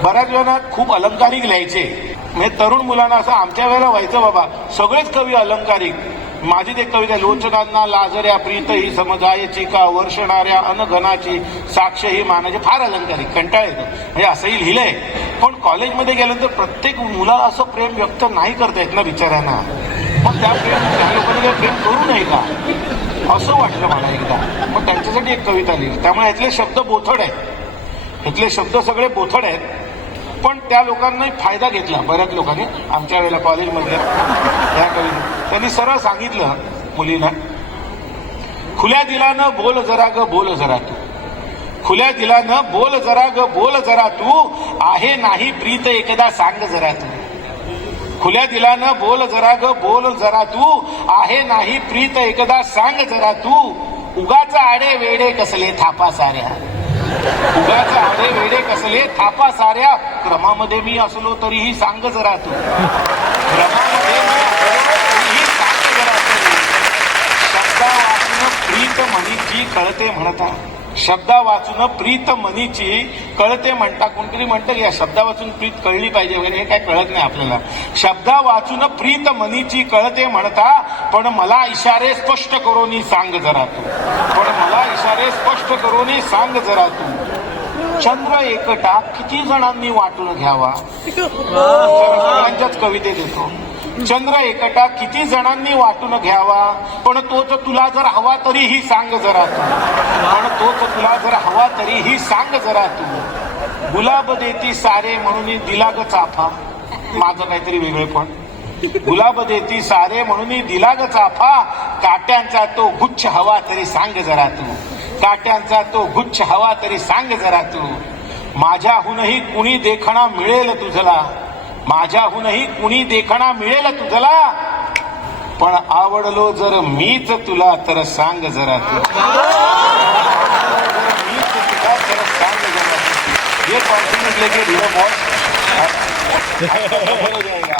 बऱ्याच वेळा खूप अलंकारिक लिहायचे, म्हणजे तरुण मुलांना असं आमच्या वेळेला व्हायचं बाबा, सगळेच कवी अलंकारिक. माझी ते कविता, लोचनांना लाजऱ्या प्रीत ही समजायची का, वर्षणाऱ्या अनघनाची साक्ष ही मानाची, फार अलंकारिक, कंटाळ येतो. म्हणजे असंही लिहिलंय. पण कॉलेजमध्ये गेल्यानंतर प्रत्येक मुलाला असं प्रेम व्यक्त नाही करता येत ना बिचाऱ्यांना. मग त्या लोकांनी प्रेम करू नये का असं वाटलं मला एकदा. मग त्यांच्यासाठी एक कविता लिहिली. त्यामुळे यातले शब्द बोथड आहेत, इथले शब्द सगळे बोथड आहेत. पण त्या लोकांनी फायदा घेतला, बऱ्याच लोकांनी आमच्या वेळेला कॉलेजमध्ये त्या कविता. त्यांनी सरळ सांगितलं मुलींना, खुल्या दिलानं बोल जरा ग बोल जरा तू, खुल्या दिलानं बोल जरा ग बोल जरा तू, आहे नाही प्रीत एकदा सांग जरा तू, खुल्या दिलानं बोल जरा ग बोल जरा तू, आहे नाही प्रीत एकदा सांग जरा तू, उगाच आडे वेडे कसले थापा साऱ्या, उगाच आडे वेडे कसले थापा साऱ्या, क्रमामध्ये मी असलो तरीही सांग जरा तू, क्रमामध्ये मी असलो तरीही सांग जरा तू, शब्दा वाचून प्रीत मनीची कळते म्हणता, शब्दा वाचून प्रीत मनीची कळते म्हणता. कोणतरी म्हणतं की या शब्दा वाचून प्रीत कळली पाहिजे वगैरे, हे काय कळत नाही आपल्याला. शब्दा वाचून प्रीत मनीची कळते म्हणता, पण मला इशारे स्पष्ट करून सांग जरा तू, पण मला इशारे स्पष्ट करून सांग जरा तू, चंद्र एकटा किती जणांनी वाटून घ्यावा. सगळ्यांच्याच कवितेत येतो, चंद्र एकटा किती जणांनी वाटून घ्यावा, पण तोच तुला जर हवा तरीही सांग जरा तू, पण तोच तुला जर हवा तरीही सांग जरा तू, गुलाब देती सारे म्हणून दिला ग चाफा, माझं काहीतरी वेगळे, पण गुलाब देती सारे म्हणून दिला ग चाफा, काट्यांचा तो गुच्छ हवा तरी सांग जरा तू, काट्यांचा तो गुच्छ हवा तरी सांग जरा तू, माझ्याहूनही कुणी देखणा मिळेल तुझला, माझ्याहूनही कुणी देखणा मिळेल तुझला, पण आवडलो जर मीच तुला तर सांग जरा तू, मीच तुला तर सांग जरा तू. ये कॉन्फिडेंस लेके बॉस हो जाएगा.